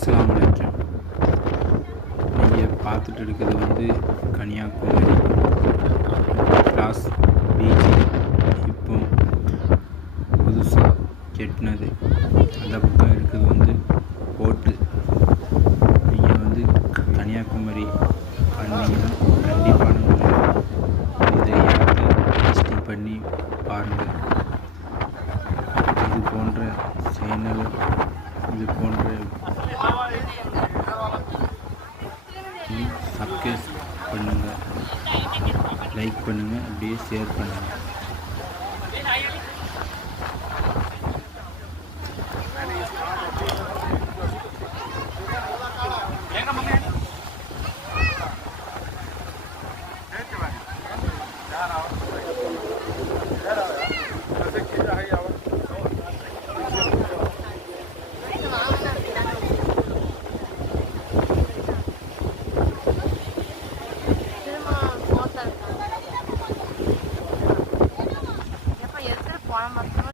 அஸ்ஸலாமு அலைக்கும். நீங்கள் பார்த்துட்டு இருக்கிறது வந்து கன்னியாகுமரி கிராஸ் பீச். இப்போ புதுசாக கெட்டினது. அந்த பக்கம் இருக்கிறது வந்து போட்டு. நீங்கள் வந்து கன்னியாகுமரி வந்தீங்கன்னா கண்டிப்பான முறையில் இந்த இடத்தை விசிட் பண்ணி பாருங்கள். இது போன்ற சேனல், இது போன்ற சப்ஸ்கிரைப் பண்ணுங்கள், லைக் பண்ணுங்கள், அப்படியே ஷேர் பண்ணுங்கள். போன மாதம்